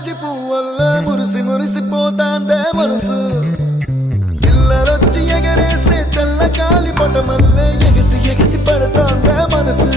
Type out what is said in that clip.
జాజి పువ్వల్ల మురిసి మురిసిపోతాందే మనసు పిల్లలొచ్చి ఎగరేసే తెల్ల కాలి పటమల్లే ఎగిసి ఎగిసి పడతాందే మనసు